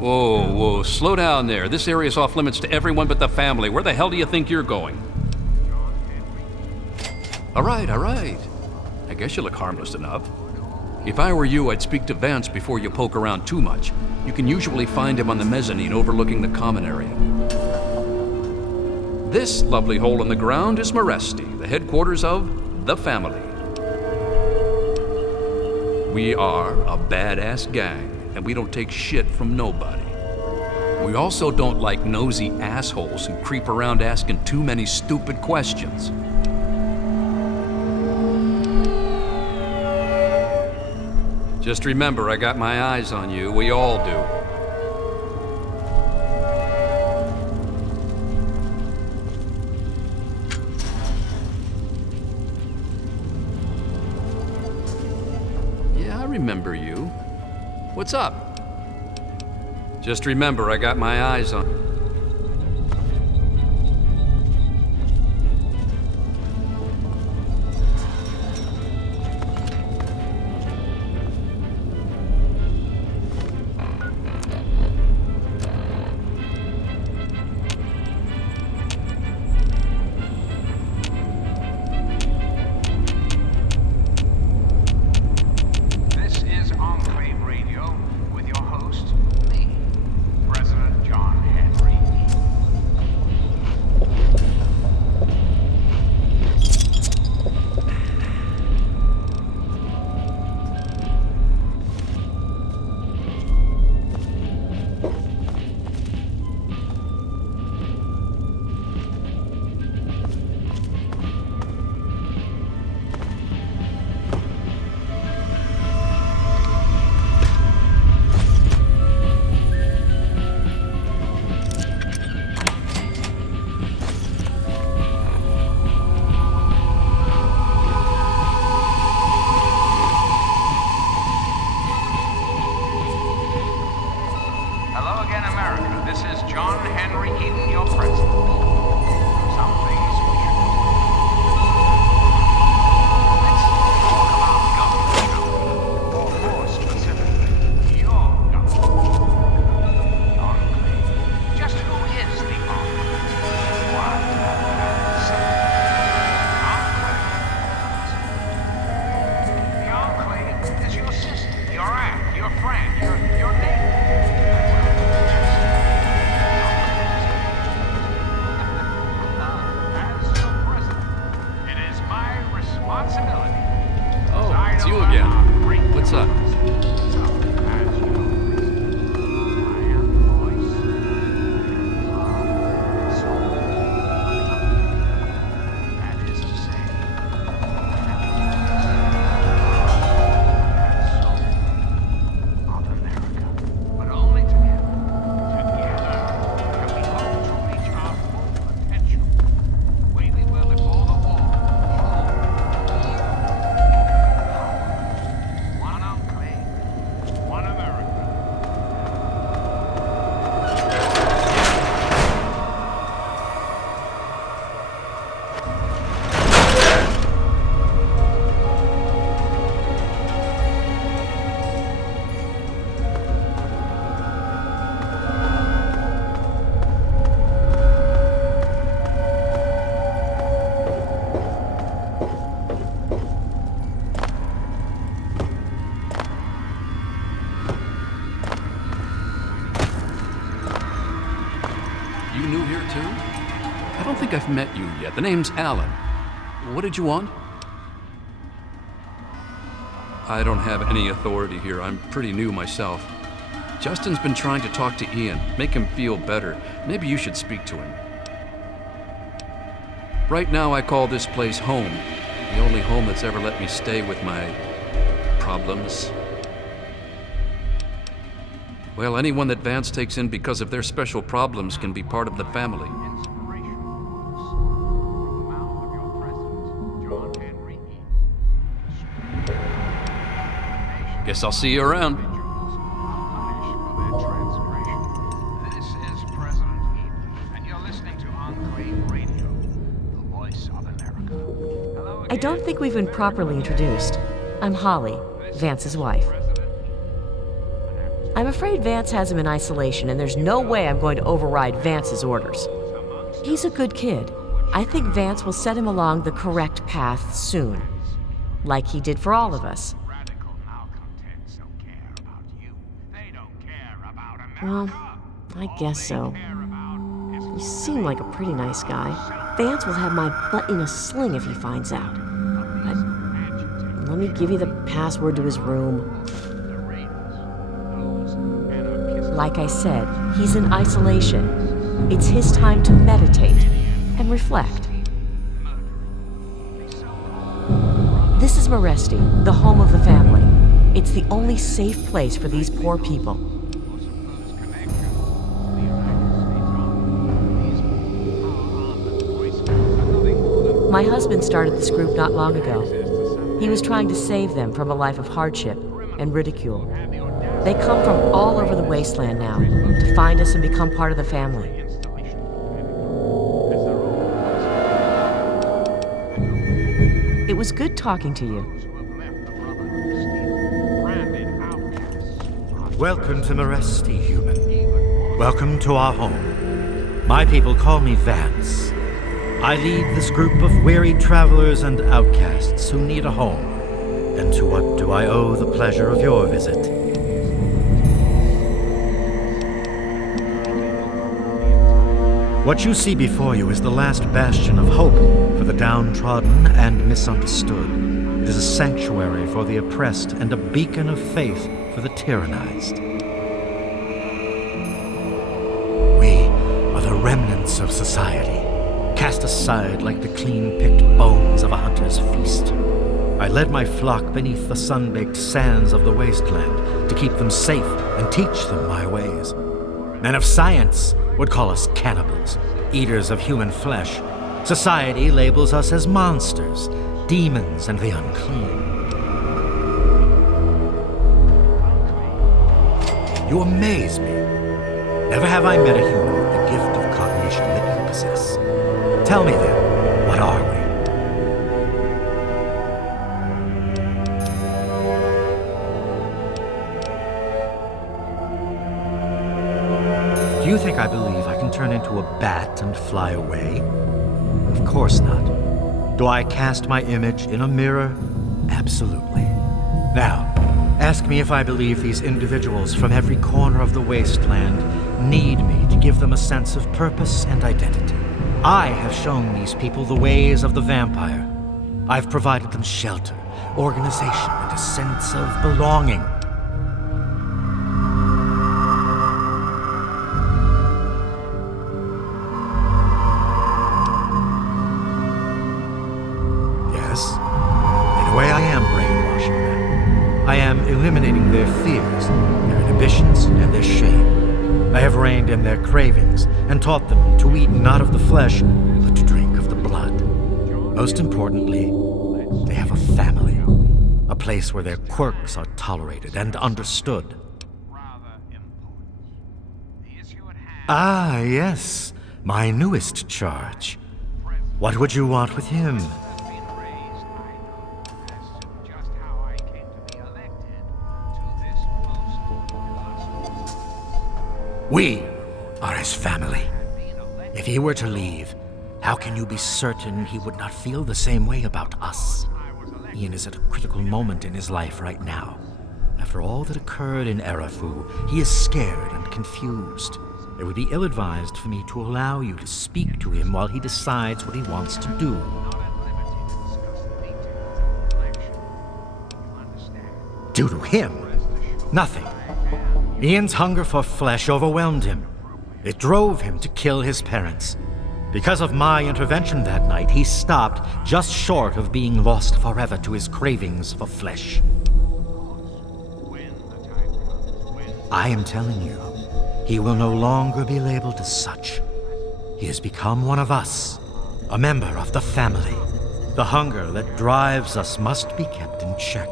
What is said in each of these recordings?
Whoa, slow down there. This area's off limits to everyone but the family. Where the hell do you think you're going? All right. I guess you look harmless enough. If I were you, I'd speak to Vance before you poke around too much. You can usually find him on the mezzanine overlooking the common area. This lovely hole in the ground is Moresti, the headquarters of the family. We are a badass gang, and we don't take shit from nobody. We also don't like nosy assholes who creep around asking too many stupid questions. Just remember, I got my eyes on you. We all do. Yeah, I remember you. What's up? Just remember, I got my eyes on you. President John Henry. think I've met you yet. The name's Alan. What did you want? I don't have any authority here. I'm pretty new myself. Justin's been trying to talk to Ian, make him feel better. Maybe you should speak to him. Right now, I call this place home. The only home that's ever let me stay with my problems. Well, anyone that Vance takes in because of their special problems can be part of the family. Guess I'll see you around. This is President Eden, and you're listening to Enclave Radio, the voice of America. Hello I don't think we've been properly introduced. I'm Holly, Vance's wife. I'm afraid Vance has him in isolation, and there's no way I'm going to override Vance's orders. He's a good kid. I think Vance will set him along the correct path soon, like he did for all of us. Well, I guess so. You seem like a pretty nice guy. Vance will have my butt in a sling if he finds out. But let me give you the password to his room. Like I said, he's in isolation. It's his time to meditate and reflect. This is Maresti, the home of the family. It's the only safe place for these poor people. My husband started this group not long ago. He was trying to save them from a life of hardship and ridicule. They come from all over the wasteland now to find us and become part of the family. It was good talking to you. Welcome to Maresti, human. Welcome to our home. My people call me Vance. I lead this group of weary travelers and outcasts who need a home. And to what do I owe the pleasure of your visit? What you see before you is the last bastion of hope for the downtrodden and misunderstood. It is a sanctuary for the oppressed and a beacon of faith for the tyrannized. We are the remnants of society, cast aside like the clean-picked bones of a hunter's feast. I led my flock beneath the sun-baked sands of the wasteland to keep them safe and teach them my ways. Men of science would call us cannibals, eaters of human flesh. Society labels us as monsters, demons and the unclean. You amaze me. Never have I met a human with the gift of cognition that you possess. Tell me then, what are we? Do you think I believe I can turn into a bat and fly away? Of course not. Do I cast my image in a mirror? Absolutely. Now, ask me if I believe these individuals from every corner of the wasteland need me to give them a sense of purpose and identity. I have shown these people the ways of the vampire. I've provided them shelter, organization, and a sense of belonging. Yes, in a way I am brainwashing them. I am eliminating their fears, their inhibitions, and their shame. I have reined in their cravings and taught them to eat not of the flesh, but to drink of the blood. Most importantly, they have a family, a place where their quirks are tolerated and understood. Ah, yes, my newest charge. What would you want with him? We are his family. If he were to leave, how can you be certain he would not feel the same way about us? Ian is at a critical moment in his life right now. After all that occurred in Erafu, he is scared and confused. It would be ill-advised for me to allow you to speak to him while he decides what he wants to do. Do to him? Nothing. Ian's hunger for flesh overwhelmed him. It drove him to kill his parents. Because of my intervention that night, he stopped just short of being lost forever to his cravings for flesh. I am telling you, he will no longer be labeled as such. He has become one of us, a member of the family. The hunger that drives us must be kept in check.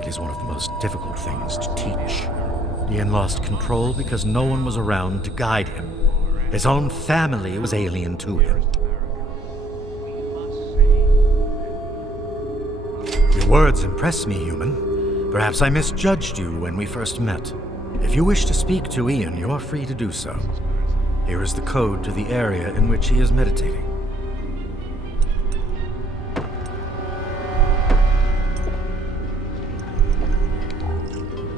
It is one of the most difficult things to teach. Ian lost control because no one was around to guide him. His own family was alien to him. Your words impress me, human. Perhaps I misjudged you when we first met. If you wish to speak to Ian, you're free to do so. Here is the code to the area in which he is meditating.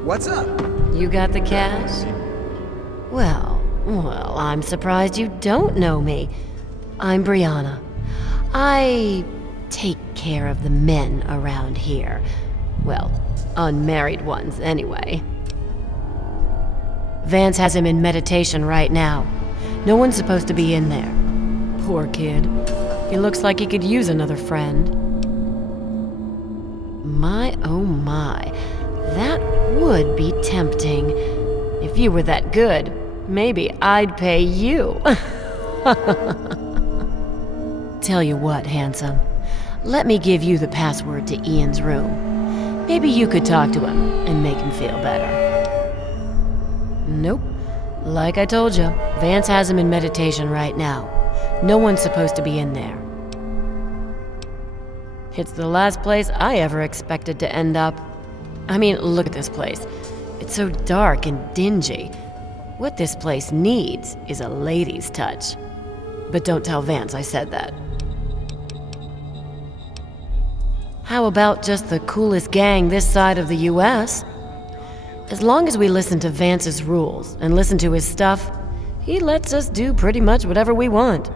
What's up? You got the cash? Well, I'm surprised you don't know me. I'm Brianna. I take care of the men around here. Well, unmarried ones, anyway. Vance has him in meditation right now. No one's supposed to be in there. Poor kid. He looks like he could use another friend. My, oh my. That would be tempting. If you were that good, maybe I'd pay you. Tell you what, handsome. Let me give you the password to Ian's room. Maybe you could talk to him and make him feel better. Nope. Like I told you, Vance has him in meditation right now. No one's supposed to be in there. It's the last place I ever expected to end up. I mean, look at this place. It's so dark and dingy. What this place needs is a lady's touch. But don't tell Vance I said that. How about just the coolest gang this side of the US? As long as we listen to Vance's rules and listen to his stuff, he lets us do pretty much whatever we want.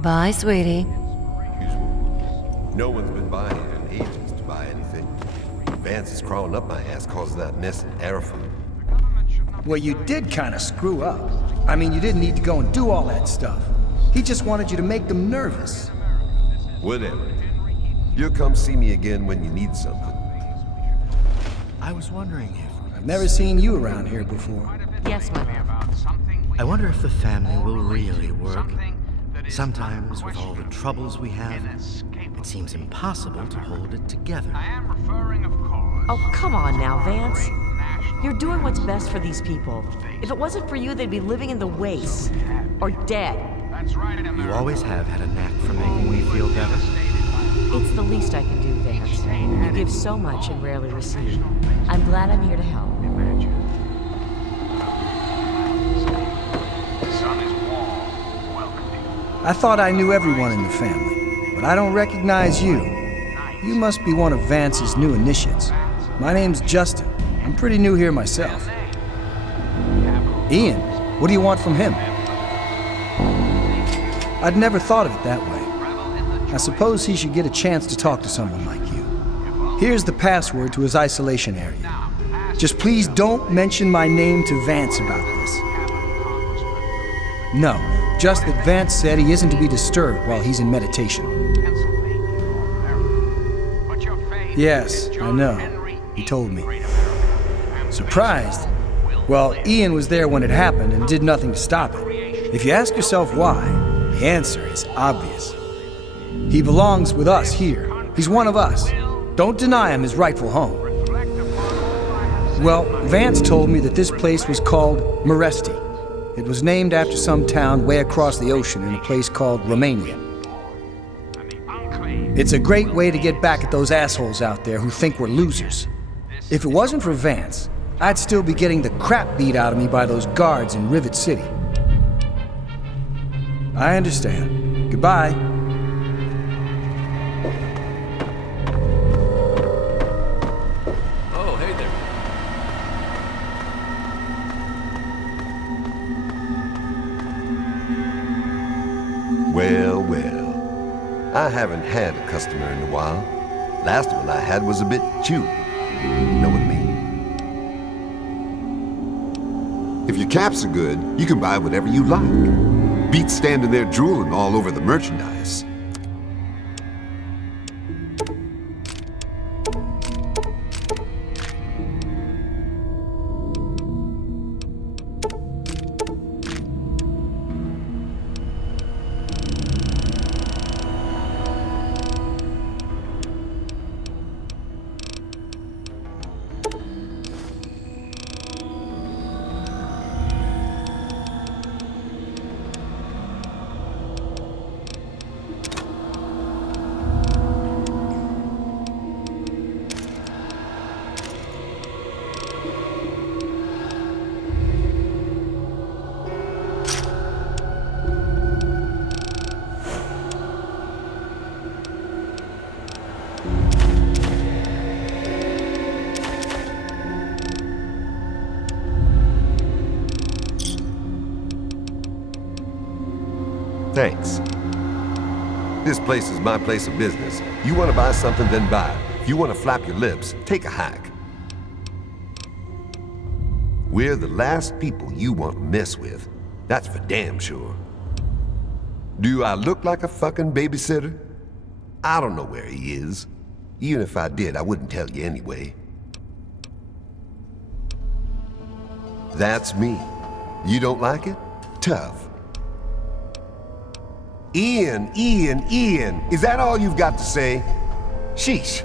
Bye, sweetie. No one's been by here in ages to buy anything. Vance is crawling up my ass causing that mess in Arafat. Well, you did kind of screw up. I mean, you didn't need to go and do all that stuff. He just wanted you to make them nervous. Whatever. You'll come see me again when you need something. I was wondering if... I've never seen you around here before. Yes, my love. I wonder if the family will really work. Sometimes, with all the troubles we have, it seems impossible to hold it together. Oh, come on now, Vance. You're doing what's best for these people. If it wasn't for you, they'd be living in the wastes. Or dead. You always have had a knack for making me feel better. It's the least I can do, Vance. You give so much and rarely receive. I'm glad I'm here to help. I thought I knew everyone in the family, but I don't recognize you. You must be one of Vance's new initiates. My name's Justin. I'm pretty new here myself. Ian, what do you want from him? I'd never thought of it that way. I suppose he should get a chance to talk to someone like you. Here's the password to his isolation area. Just please don't mention my name to Vance about this. No, just that Vance said he isn't to be disturbed while he's in meditation. Yes, I know. He told me. Surprised? Well, Ian was there when it happened and did nothing to stop it. If you ask yourself why, the answer is obvious. He belongs with us here. He's one of us. Don't deny him his rightful home. Well, Vance told me that this place was called Meresti. It was named after some town way across the ocean in a place called Romania. It's a great way to get back at those assholes out there who think we're losers. If it wasn't for Vance, I'd still be getting the crap beat out of me by those guards in Rivet City. I understand. Goodbye. Oh, hey there. Well, well. I haven't had a customer in a while. Last one I had was a bit chewy. Know what I mean? If your caps are good, you can buy whatever you like. Beats standing there drooling all over the merchandise. Thanks. This place is my place of business. You want to buy something, then buy it. If you want to flap your lips, take a hike. We're the last people you want to mess with. That's for damn sure. Do I look like a fucking babysitter? I don't know where he is. Even if I did, I wouldn't tell you anyway. That's me. You don't like it? Tough. Ian, is that all you've got to say? Sheesh.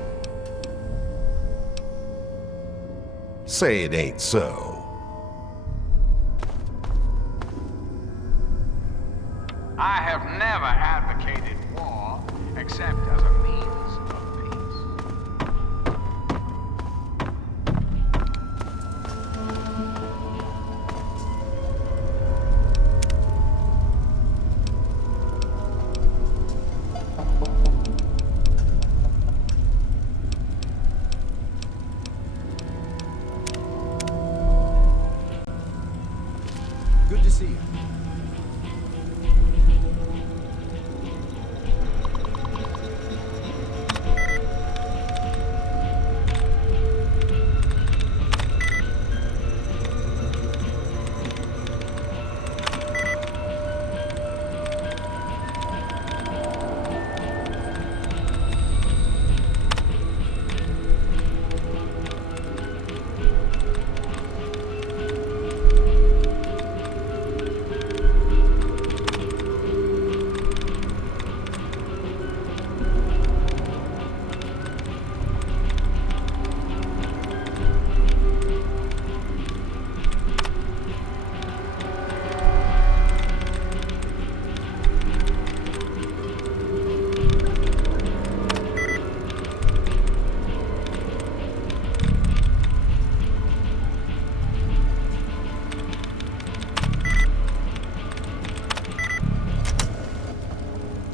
Say it ain't so. I have never advocated war except as a means of peace. Good to see you.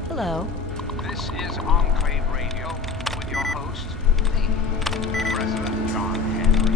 Hello. This is Enclave Radio with your host, me, President John Henry.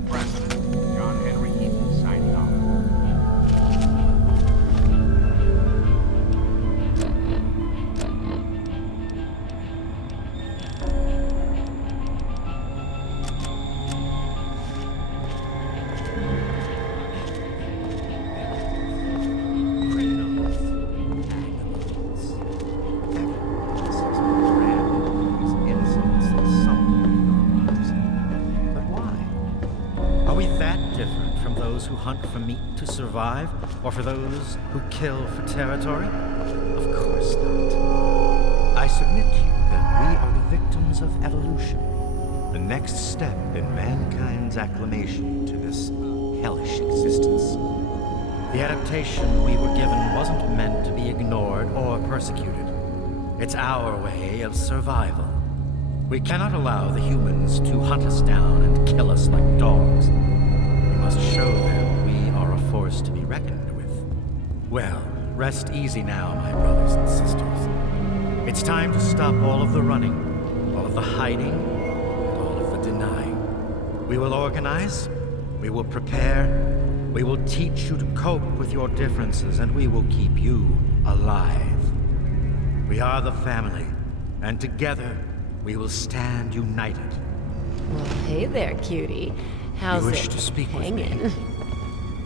your president, John Henry Eaton, signing off. Who hunt for meat to survive, or for those who kill for territory? Of course not. I submit to you that we are the victims of evolution, the next step in mankind's acclimation to this hellish existence. The adaptation we were given wasn't meant to be ignored or persecuted. It's our way of survival. We cannot allow the humans to hunt us down and kill us like dogs. We must show them we are a force to be reckoned with. Well, rest easy now, my brothers and sisters. It's time to stop all of the running, all of the hiding, and all of the denying. We will organize, we will prepare, we will teach you to cope with your differences, and we will keep you alive. We are the family, and together we will stand united. Well, hey there, cutie. How's You wish it to speak with me? hanging?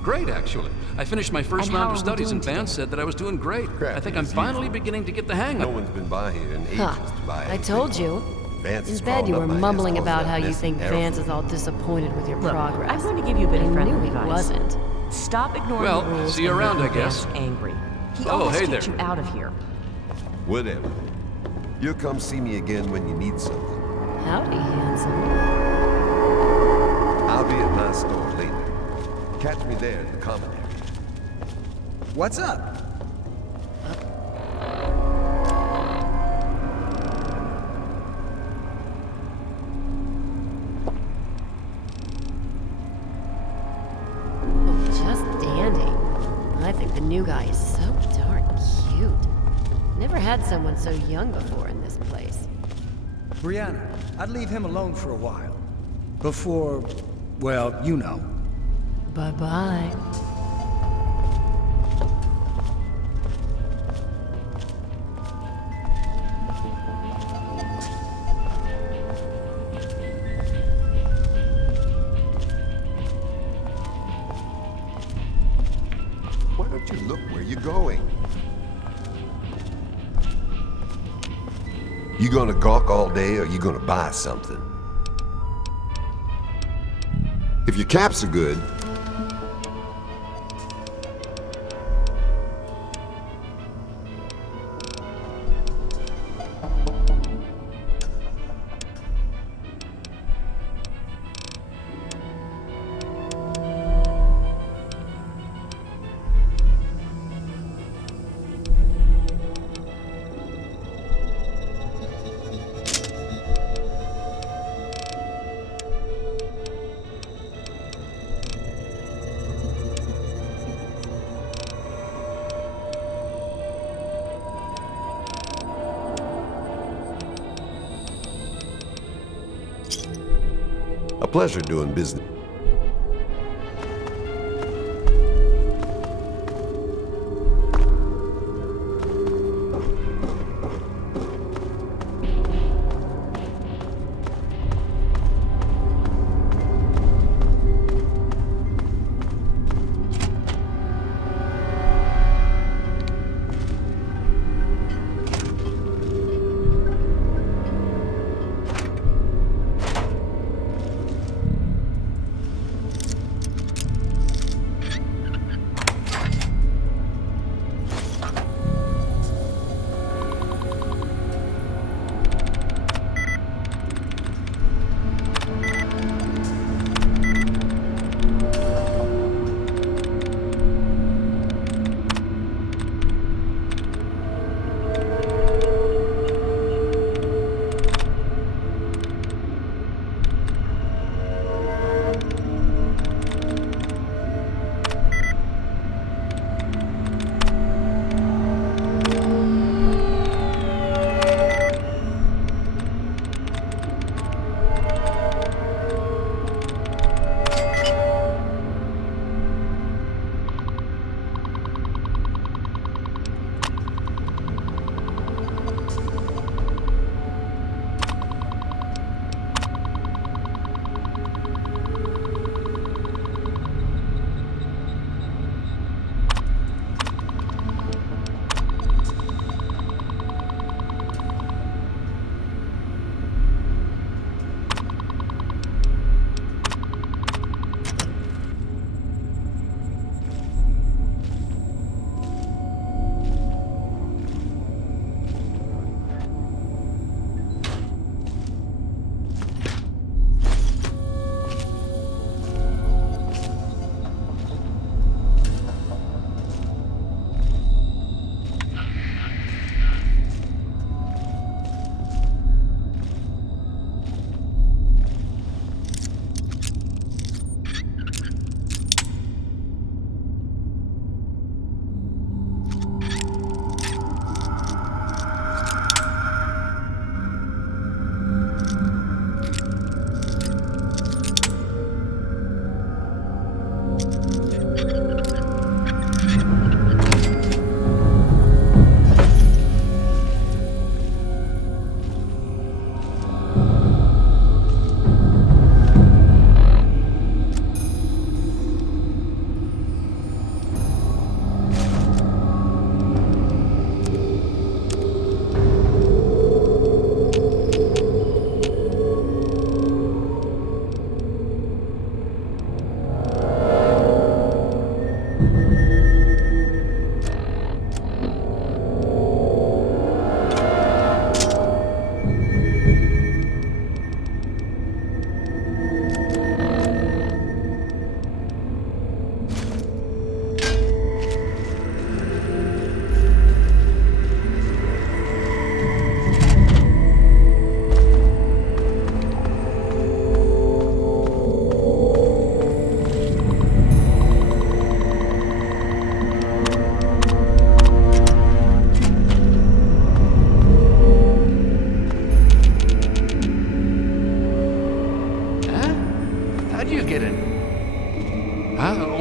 Great, actually. I finished my first And how round are of we studies, doing and Vance today? said that I was doing great. Crap, I think I'm as finally usual. beginning to get the hang No of it. one's been by here in ages Huh. to buy I anything. told you. Vance is In bed, you crawling were up my mumbling ass, about causing how that you mess think and Vance everything. is all disappointed with your Look, progress. I'm going to give you a bit I of friendly knew he advice. wasn't. Stop ignoring Well, the rules see you and around, making I guess. Vance angry. He Oh, almost hey kicked there. you out of here. Whatever. You'll come see me again when you need something. Howdy, handsome. I'll be at my store later. Catch me there in the common area. What's up? Oh, just dandy. I think the new guy is so darn cute. Never had someone so young before in this place. Brianna, I'd leave him alone for a while. Before, well, you know. Bye-bye. Why don't you look where you're going? You gonna gawk all day or you gonna buy something? If your caps are good, a pleasure doing business.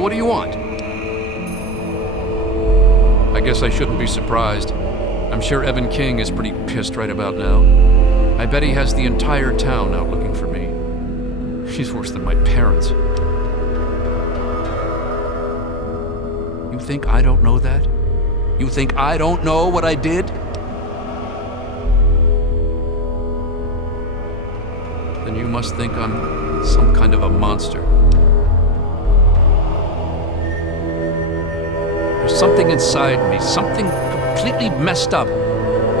What do you want? I guess I shouldn't be surprised. I'm sure Evan King is pretty pissed right about now. I bet he has the entire town out looking for me. He's worse than my parents. You think I don't know that? You think I don't know what I did? Then you must think I'm some kind of a monster. There's something inside me, something completely messed up.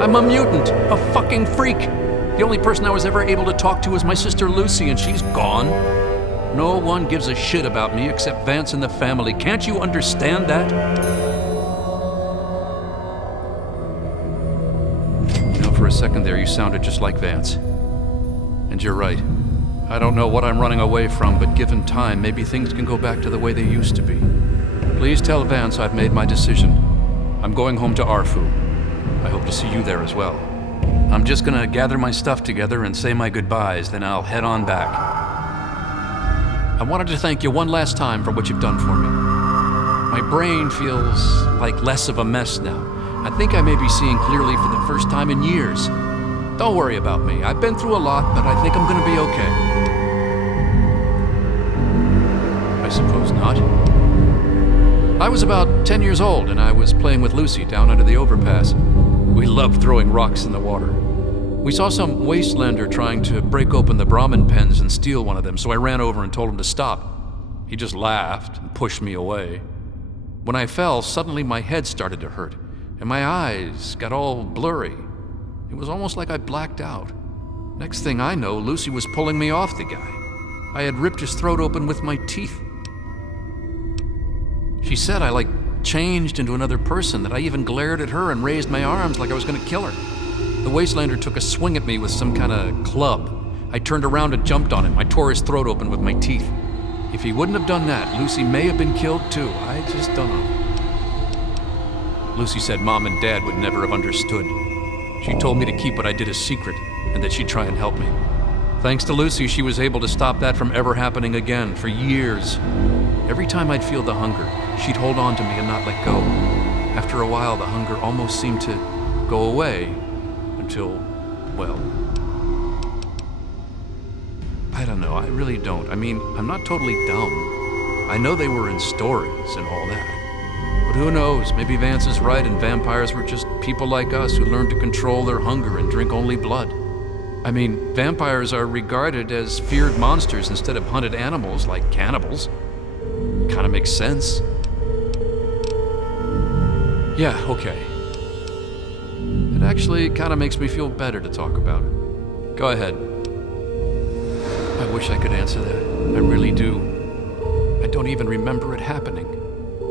I'm a mutant, a fucking freak. The only person I was ever able to talk to is my sister Lucy, and she's gone. No one gives a shit about me except Vance and the family. Can't you understand that? You know, for a second there, you sounded just like Vance. And you're right. I don't know what I'm running away from, but given time, maybe things can go back to the way they used to be. Please tell Vance I've made my decision. I'm going home to Arfu. I hope to see you there as well. I'm just gonna gather my stuff together and say my goodbyes, then I'll head on back. I wanted to thank you one last time for what you've done for me. My brain feels like less of a mess now. I think I may be seeing clearly for the first time in years. Don't worry about me. I've been through a lot, but I think I'm gonna be okay. I suppose not. I was about 10 years old, and I was playing with Lucy down under the overpass. We loved throwing rocks in the water. We saw some wastelander trying to break open the Brahmin pens and steal one of them, so I ran over and told him to stop. He just laughed and pushed me away. When I fell, suddenly my head started to hurt, and my eyes got all blurry. It was almost like I blacked out. Next thing I know, Lucy was pulling me off the guy. I had ripped his throat open with my teeth. She said I, changed into another person, that I even glared at her and raised my arms like I was gonna kill her. The wastelander took a swing at me with some kind of club. I turned around and jumped on him. I tore his throat open with my teeth. If he wouldn't have done that, Lucy may have been killed too. I just don't know. Lucy said Mom and Dad would never have understood. She told me to keep what I did a secret, and that she'd try and help me. Thanks to Lucy, she was able to stop that from ever happening again for years. Every time I'd feel the hunger, she'd hold on to me and not let go. After a while, the hunger almost seemed to go away until, well, I don't know, I really don't. I mean, I'm not totally dumb. I know they were in stories and all that. But who knows, maybe Vance is right and vampires were just people like us who learned to control their hunger and drink only blood. I mean, vampires are regarded as feared monsters instead of hunted animals like cannibals. Kinda makes sense. Yeah, okay. It actually kinda makes me feel better to talk about it. Go ahead. I wish I could answer that. I really do. I don't even remember it happening.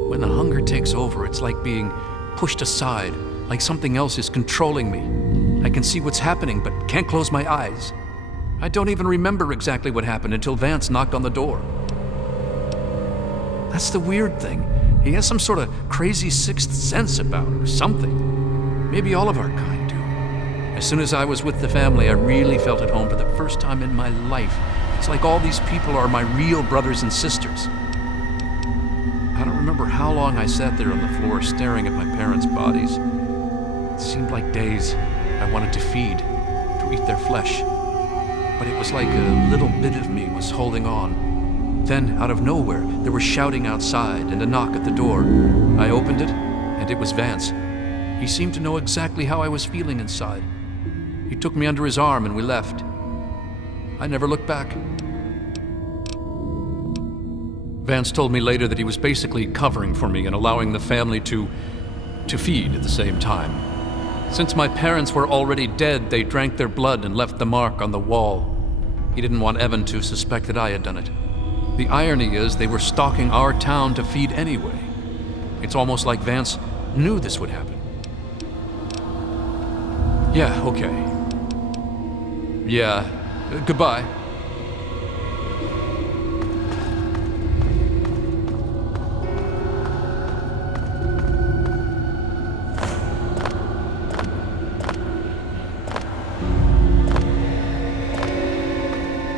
When the hunger takes over, it's like being pushed aside, like something else is controlling me. I can see what's happening, but can't close my eyes. I don't even remember exactly what happened until Vance knocked on the door. That's the weird thing. He has some sort of crazy sixth sense about it or something. Maybe all of our kind do. As soon as I was with the family, I really felt at home for the first time in my life. It's like all these people are my real brothers and sisters. I don't remember how long I sat there on the floor staring at my parents' bodies. It seemed like days. I wanted to feed, to eat their flesh. But it was like a little bit of me was holding on. Then, out of nowhere, there was shouting outside and a knock at the door. I opened it, and it was Vance. He seemed to know exactly how I was feeling inside. He took me under his arm and we left. I never looked back. Vance told me later that he was basically covering for me and allowing the family to feed at the same time. Since my parents were already dead, they drank their blood and left the mark on the wall. He didn't want Evan to suspect that I had done it. The irony is they were stalking our town to feed anyway. It's almost like Vance knew this would happen. Yeah, okay. Yeah, goodbye.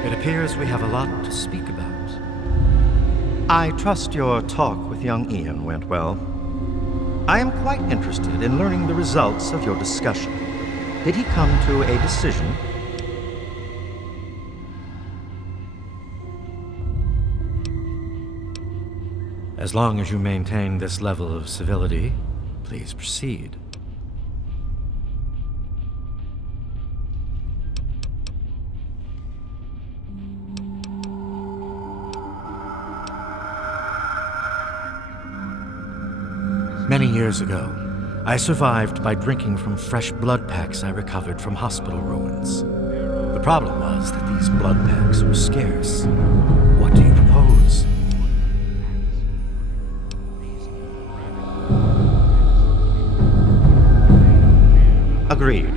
It appears we have a lot to speak about. I trust your talk with young Ian went well. I am quite interested in learning the results of your discussion. Did he come to a decision? As long as you maintain this level of civility, please proceed. Many years ago, I survived by drinking from fresh blood packs I recovered from hospital ruins. The problem was that these blood packs were scarce. What do you propose? Agreed.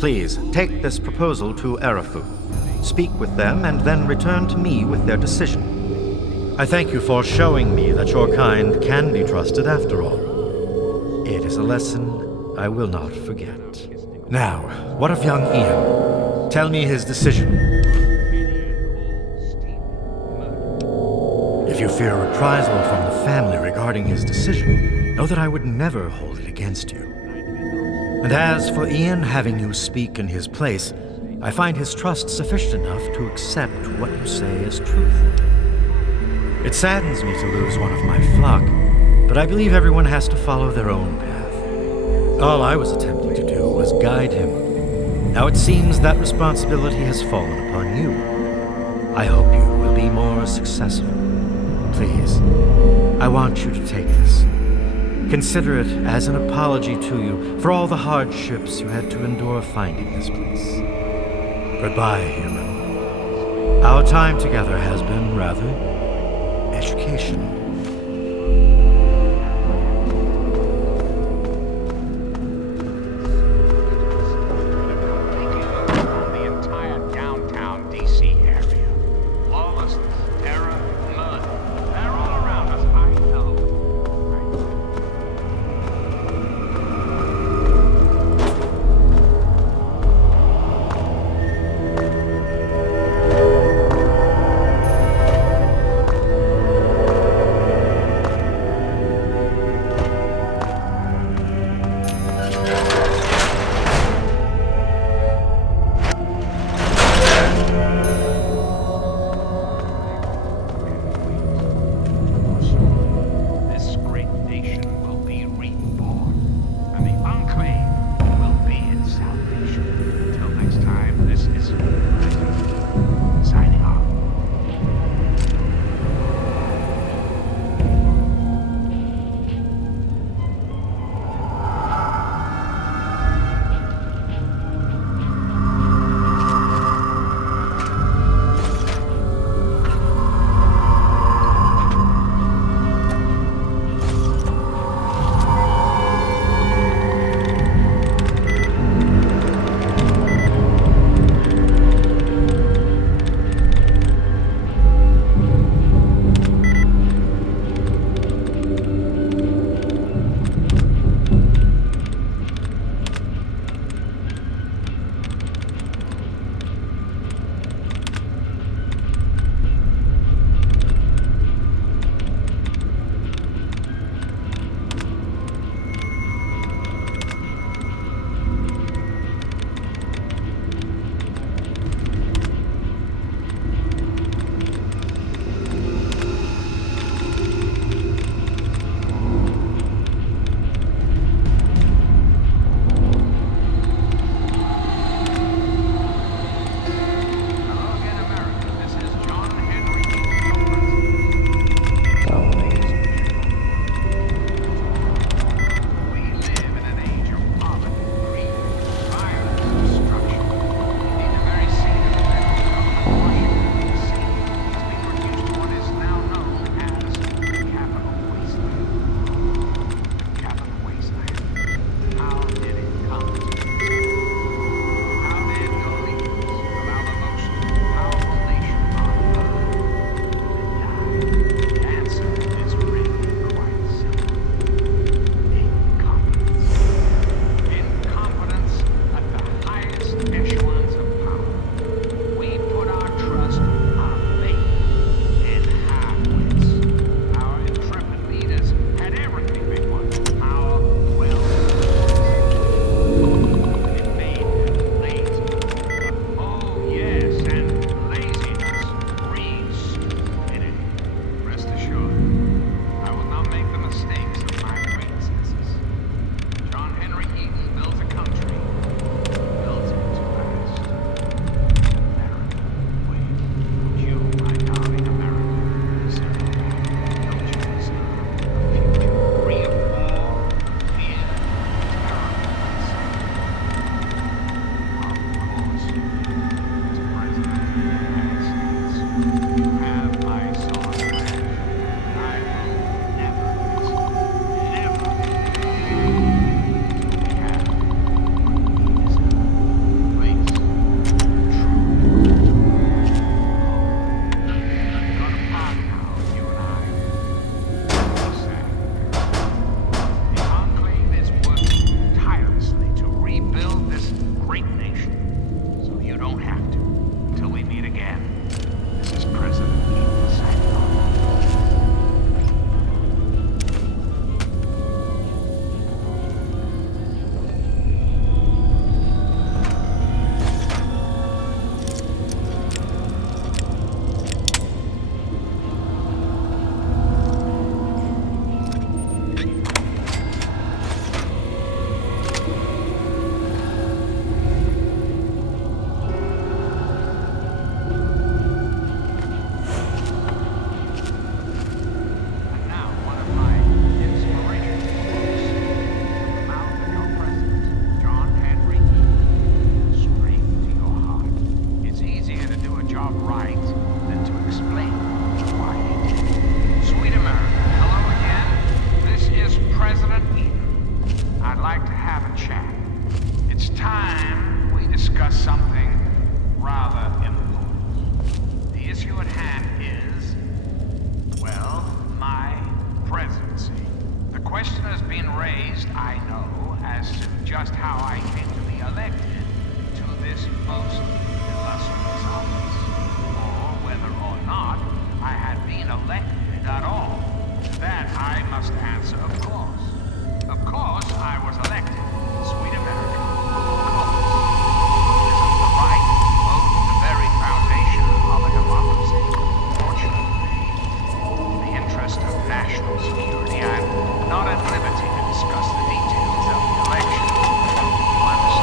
Please, take this proposal to Arafu. Speak with them and then return to me with their decision. I thank you for showing me that your kind can be trusted after all. It is a lesson I will not forget. Now, what of young Ian? Tell me his decision. If you fear reprisal from the family regarding his decision, know that I would never hold it against you. And as for Ian having you speak in his place, I find his trust sufficient enough to accept what you say as truth. It saddens me to lose one of my flock, but I believe everyone has to follow their own path. All I was attempting to do was guide him. Now it seems that responsibility has fallen upon you. I hope you will be more successful. Please, I want you to take this. Consider it as an apology to you for all the hardships you had to endure finding this place. Goodbye, human. Our time together has been rather educational. The entire downtown DC area. Lawlessness, terror, murder. They're all around us, I know. rather important. The issue at hand is, well, my presidency. The question has been raised, I know, as to just how I came to be elected to this most illustrious office, or whether or not I had been elected at all. That I must answer, of course. Of course I was elected. Sweet America. Of course. Isn't the right to vote the very foundation of a democracy? Fortunately, in the interest of national security, I'm not at liberty to discuss the details of the election. You understand?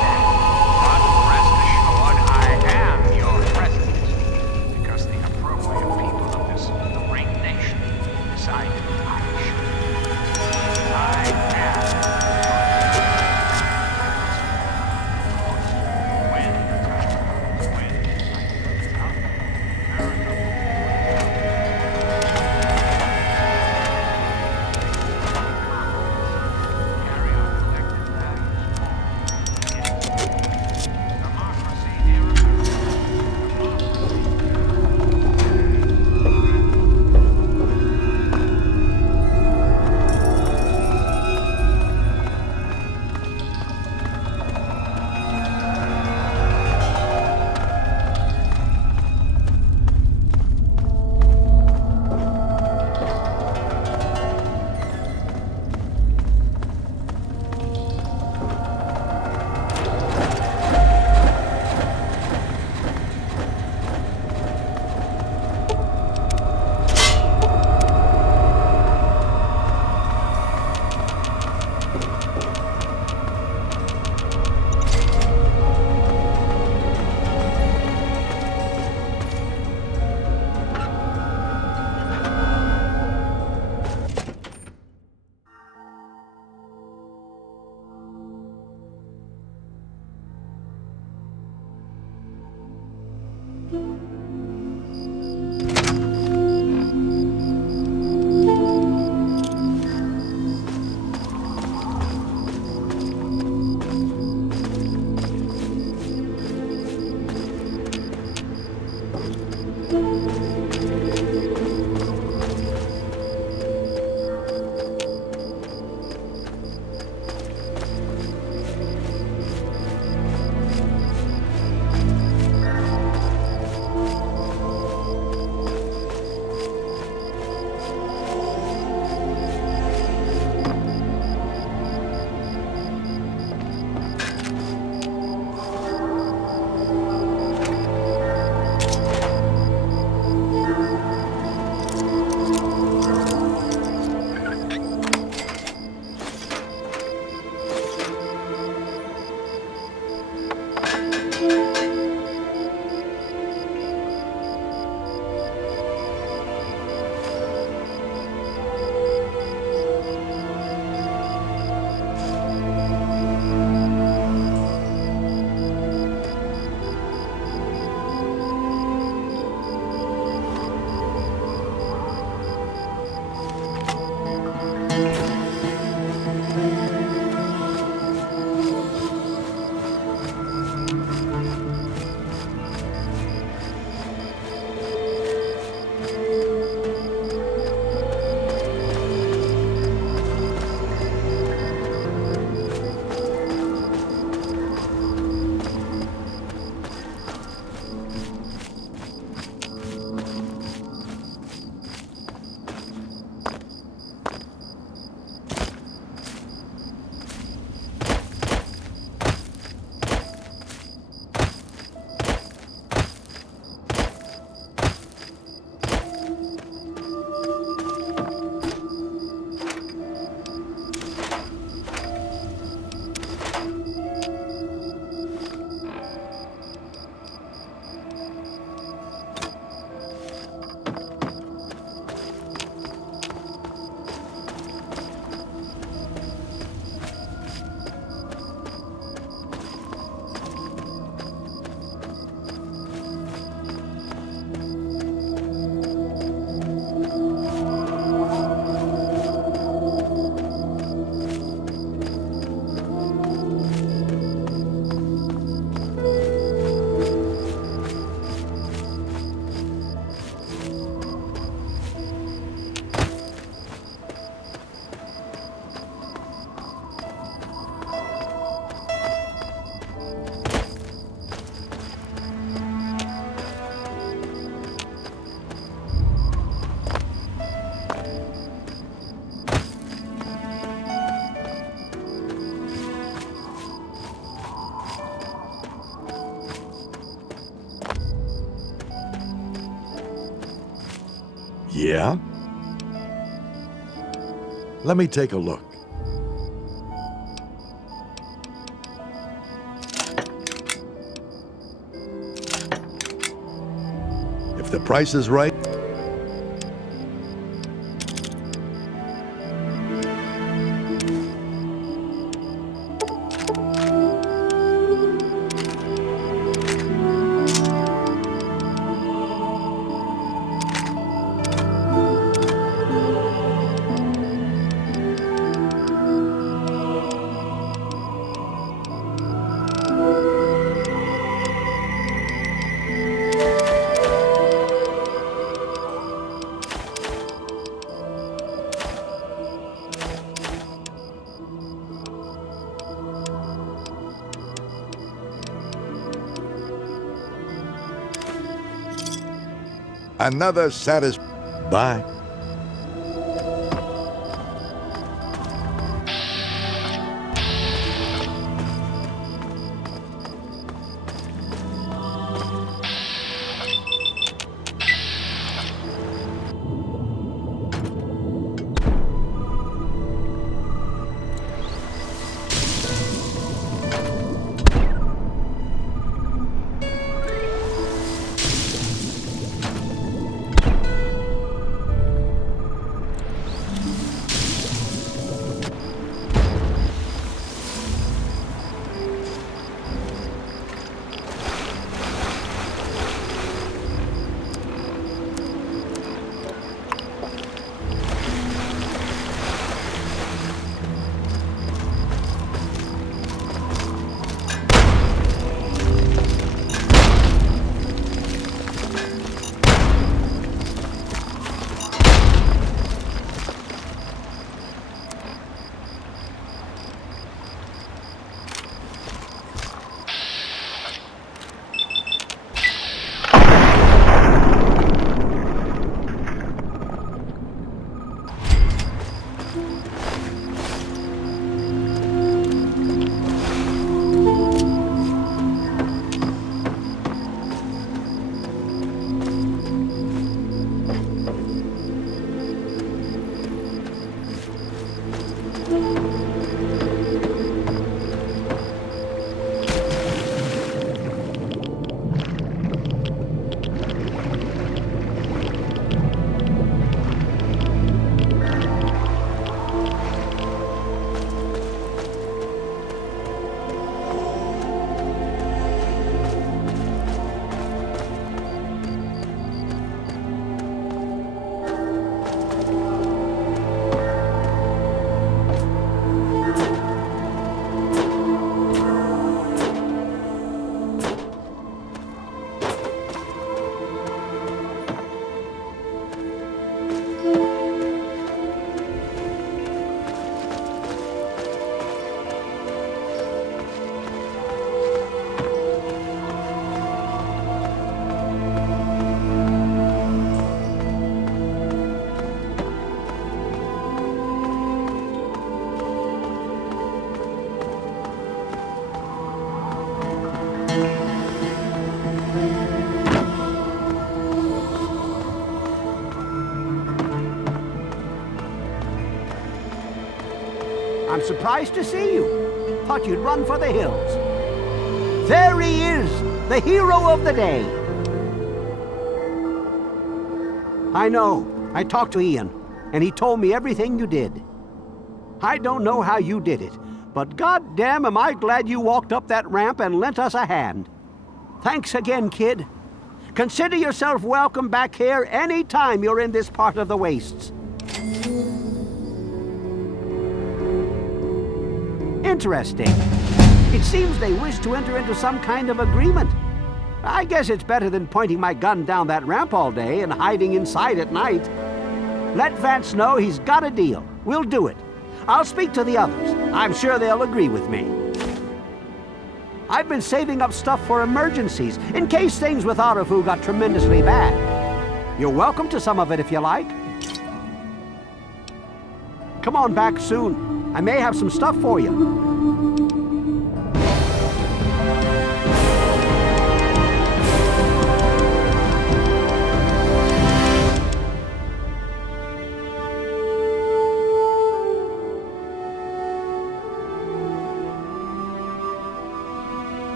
Yeah? Let me take a look. If the price is right... Another Bye. I'm surprised to see you. Thought you'd run for the hills. There he is, the hero of the day. I know. I talked to Ian, and he told me everything you did. I don't know how you did it, but goddamn am I glad you walked up that ramp and lent us a hand. Thanks again, kid. Consider yourself welcome back here any time you're in this part of the wastes. Interesting. It seems they wish to enter into some kind of agreement. I guess it's better than pointing my gun down that ramp all day and hiding inside at night. Let Vance know he's got a deal. We'll do it. I'll speak to the others. I'm sure they'll agree with me. I've been saving up stuff for emergencies, in case things with Arafu got tremendously bad. You're welcome to some of it if you like. Come on back soon. I may have some stuff for you.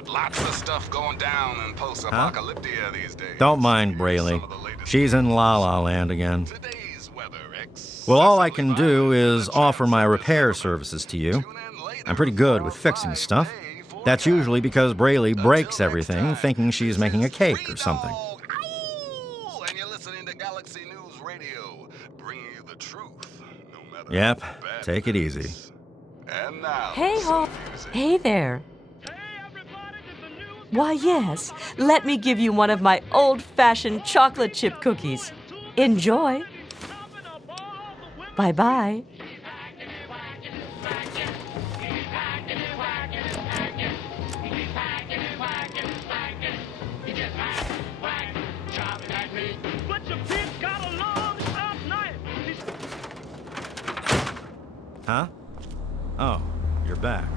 got lots of stuff going down in post-apocalyptia these days. Don't mind Braley. She's in La La Land again. Today's weather, Well, all I can do is offer my repair services to you. I'm pretty good with fixing stuff. That's usually because Braley breaks everything, thinking she's making a cake or something. And you're listening to Galaxy News Radio, bringing you the truth, no matter Yep, how bad take it easy. And now, Hey, some Ho. music. Hey there. Why, yes. Let me give you one of my old-fashioned chocolate chip cookies. Enjoy. Bye-bye. Huh? Oh, you're back.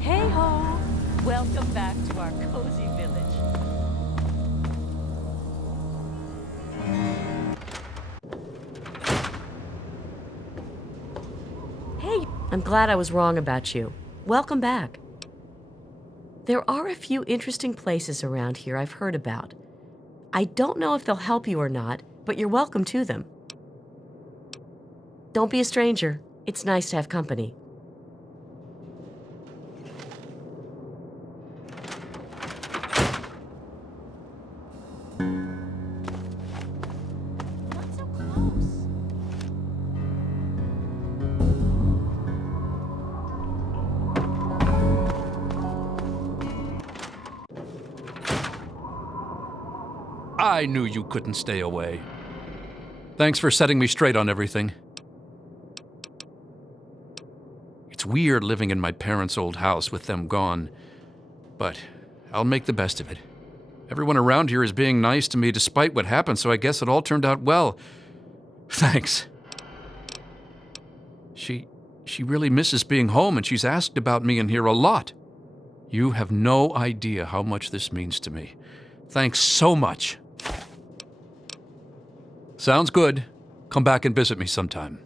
Hey ho! Welcome back to our cozy village. Hey, I'm glad I was wrong about you. Welcome back. There are a few interesting places around here I've heard about. I don't know if they'll help you or not, but you're welcome to them. Don't be a stranger. It's nice to have company. Not so close. I knew you couldn't stay away. Thanks for setting me straight on everything. It's weird living in my parents' old house with them gone, but I'll make the best of it. Everyone around here is being nice to me despite what happened, so I guess it all turned out well. Thanks. She really misses being home, and she's asked about me in here a lot. You have no idea how much this means to me. Thanks so much. Sounds good. Come back and visit me sometime.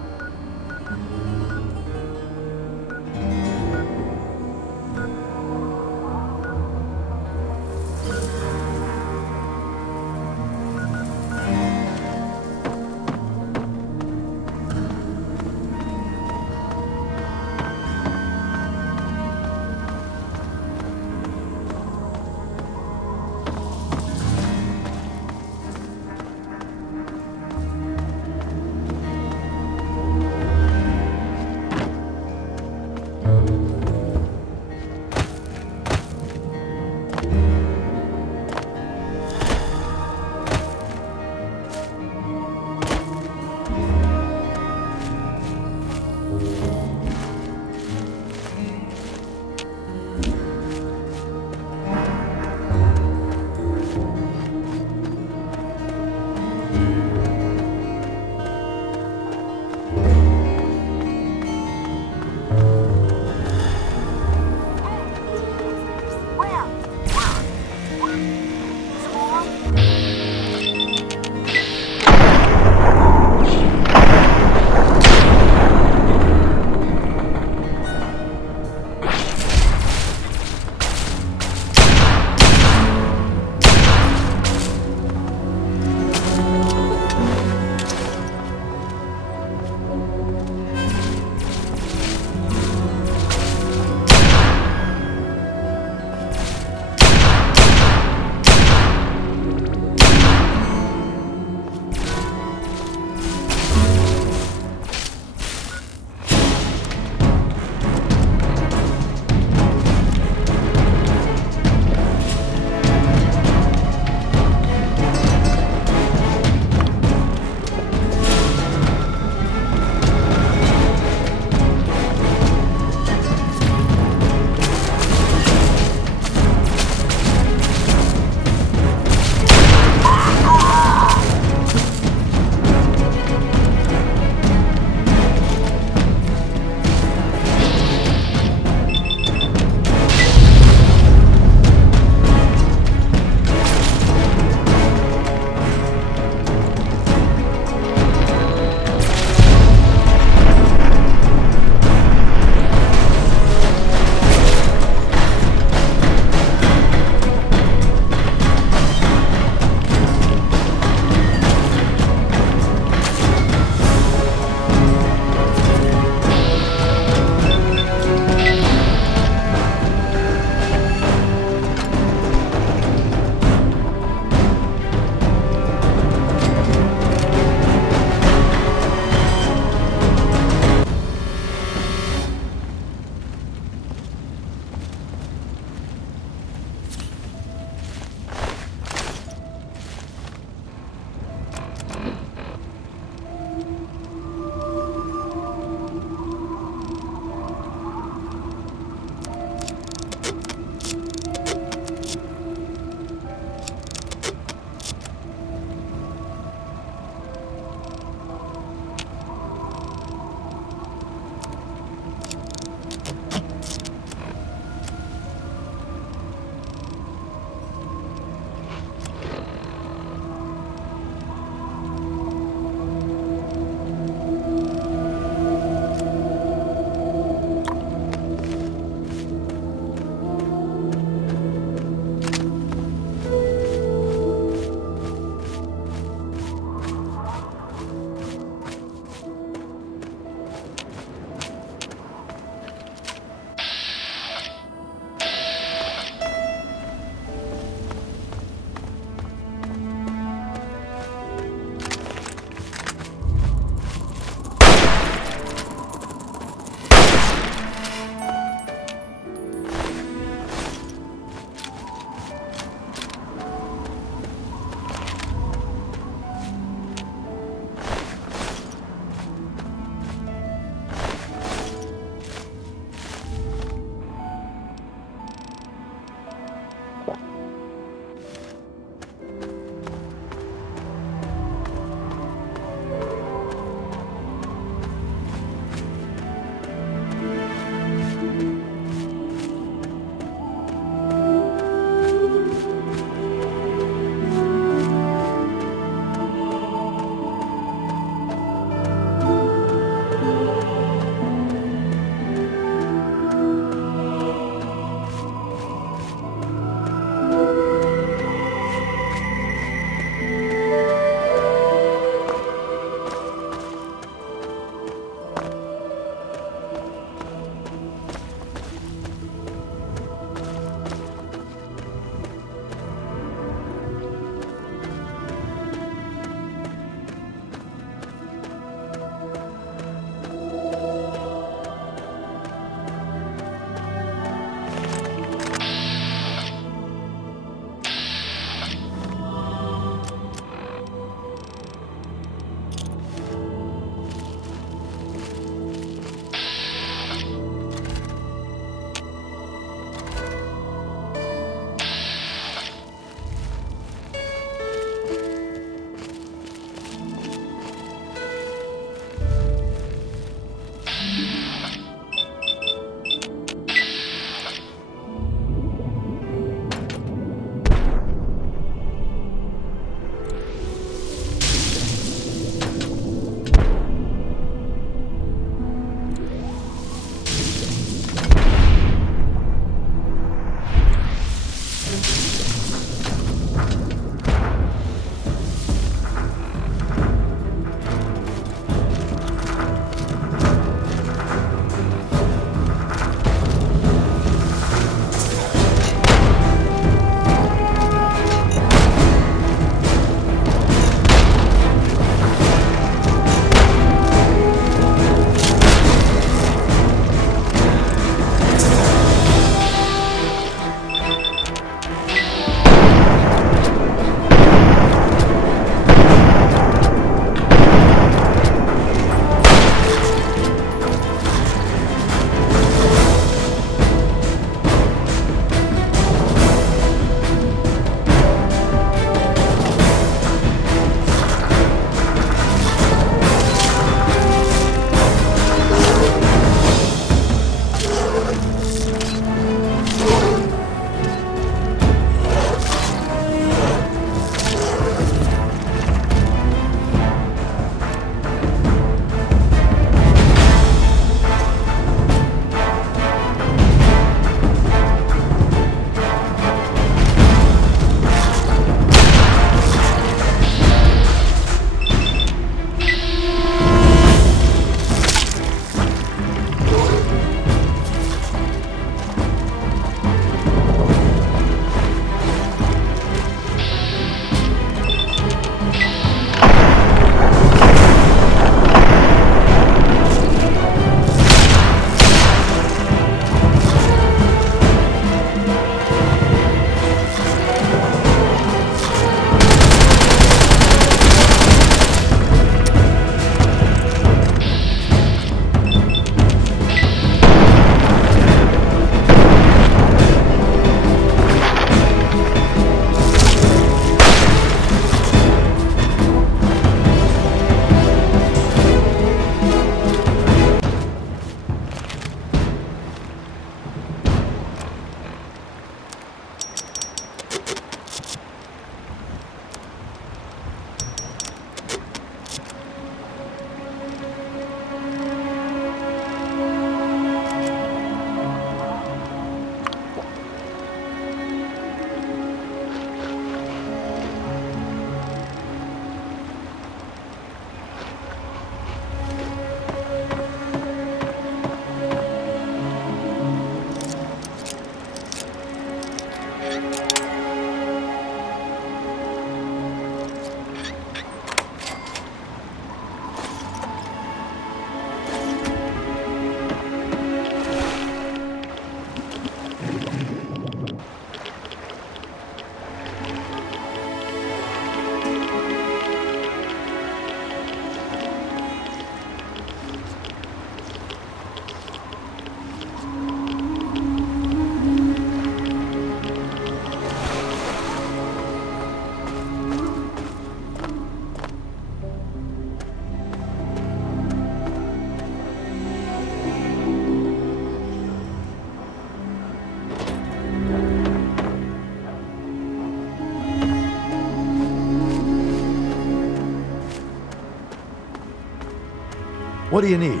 What do you need?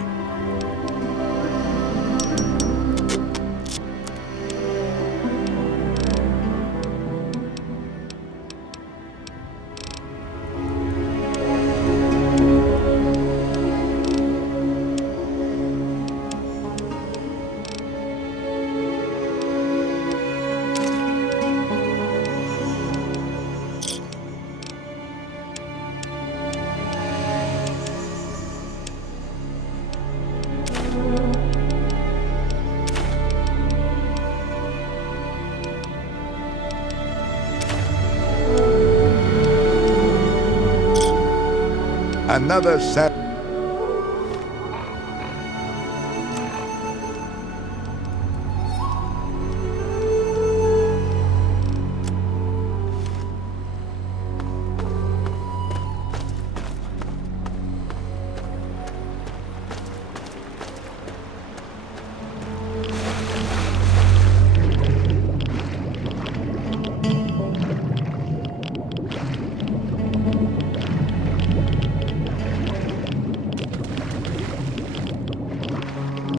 Another set.